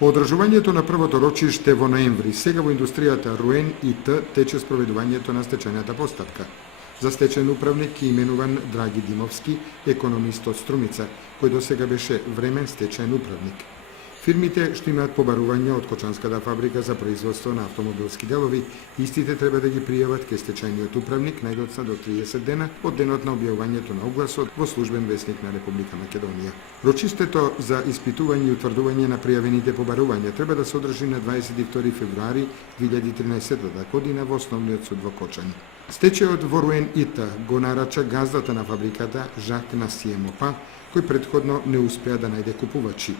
По одржувањето на првото рочиште во ноември, сега во индустријата Руен ИТ тече спроведувањето на стечајната постапка. За стечајен управник е именуван Драги Димовски, економист од Струмица, кој досега беше времен стечајен управник. Фирмите што имаат побарувања од Кочанската фабрика за производство на автомобилски делови, истите треба да ги пријават кај стечајниот управник најдоцна до 30 дена од денот на објавувањето на огласот во службен весник на Република Македонија. Рочистето за испитување и утврдување на пријавените побарувања треба да се одржи на 22 февруари 2013 година во Основниот суд во Кочани. Стечајот во Руен ИТ го нарача газдата на фабриката Жак Насиемопа, кој претходно не успеа да најде купувачи.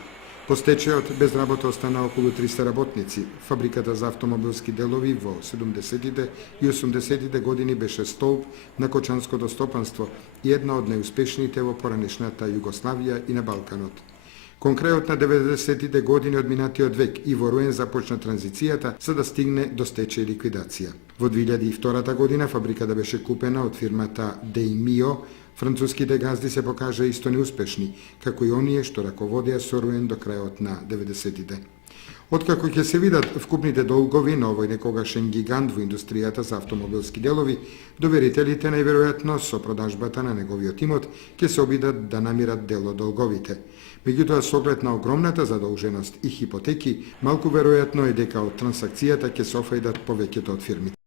По стечајот без работа остана околу 300 работници. Фабриката за автомобилски делови во 70-тите и 80-тите години беше столб на кочанското стопанство и една од најуспешните во поранешната Југославија и на Балканот. Кон крајот на 90-тите години од минатиот век и во Руен започна транзицијата за да стигне до стечај и ликвидација. Во 2002 година фабриката беше купена од фирмата Дејмио. Француските газди се покажа исто неуспешни, како и оние што раководеа со Руен до крајот на 90-тите. Откако ќе се видат вкупните долгови на овој некогашен гигант во индустријата за автомобилски делови, доверителите најверојатно со продажбата на неговиот имот ќе се обидат да намират дел од долговите. Меѓутоа, со оглед на огромната задолженост и хипотеки, малку веројатно е дека од трансакцијата ќе се офајдат повеќето од фирмите.